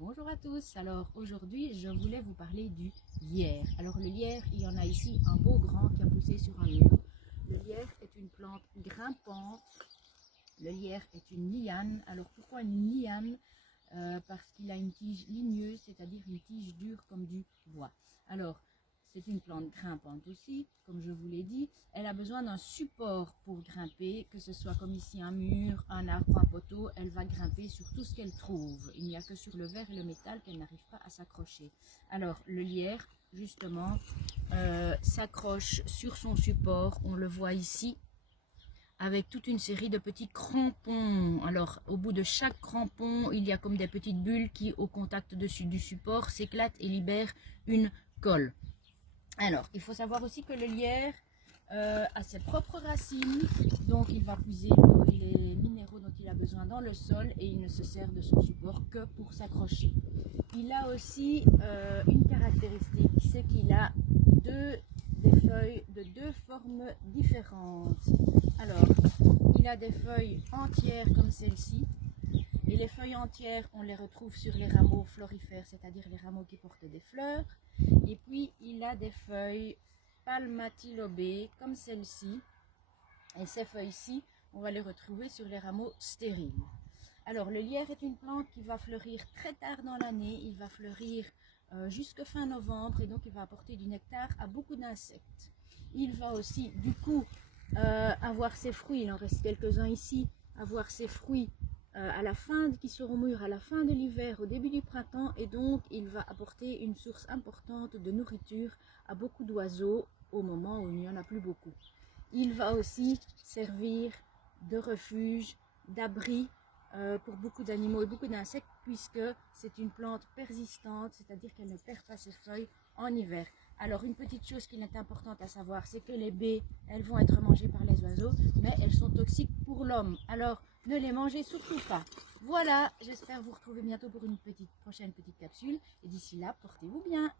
Bonjour à tous, alors aujourd'hui je voulais vous parler du lierre. Alors le lierre, il y en a ici un beau grand qui a poussé sur un mur. Le lierre est une plante grimpante, le lierre est une liane. Alors pourquoi une liane? Parce qu'il a une tige ligneuse, c'est-à-dire une tige dure comme du bois. Alors c'est une plante grimpante aussi, comme je vous l'ai dit. Elle a besoin d'un support pour grimper, que ce soit comme ici un mur, un arbre, un poteau. Elle va grimper sur tout ce qu'elle trouve. Il n'y a que sur le verre et le métal qu'elle n'arrive pas à s'accrocher. Alors le lierre, justement, s'accroche sur son support. On le voit ici, avec toute une série de petits crampons. Alors au bout de chaque crampon, il y a comme des petites bulles qui, au contact dessus du support, s'éclatent et libèrent une colle. Alors, il faut savoir aussi que le lierre a ses propres racines, donc il va puiser les minéraux dont il a besoin dans le sol et il ne se sert de son support que pour s'accrocher. Il a aussi une caractéristique, c'est qu'il a des feuilles de deux formes différentes. Alors, il a des feuilles entières comme celle-ci. Et les feuilles entières, on les retrouve sur les rameaux florifères, c'est-à-dire les rameaux qui portent des fleurs. Et puis, il a des feuilles palmatylobées, comme celle-ci. Et ces feuilles-ci, on va les retrouver sur les rameaux stériles. Alors, le lierre est une plante qui va fleurir très tard dans l'année. Il va fleurir jusqu'à fin novembre et donc il va apporter du nectar à beaucoup d'insectes. Il va aussi, du coup, avoir ses fruits, il en reste quelques-uns ici, avoir ses fruits qui seront mûrs à la fin de l'hiver, au début du printemps, et donc il va apporter une source importante de nourriture à beaucoup d'oiseaux au moment où il n'y en a plus beaucoup. Il va aussi servir de refuge, d'abri pour beaucoup d'animaux et beaucoup d'insectes, puisque c'est une plante persistante, c'est-à-dire qu'elle ne perd pas ses feuilles en hiver. Alors une petite chose qui est importante à savoir, c'est que les baies, elles vont être mangées par les oiseaux, mais elles sont toxiques pour l'homme. Alors ne les mangez surtout pas. Voilà, j'espère vous retrouver bientôt pour une prochaine petite capsule. Et d'ici là, portez-vous bien.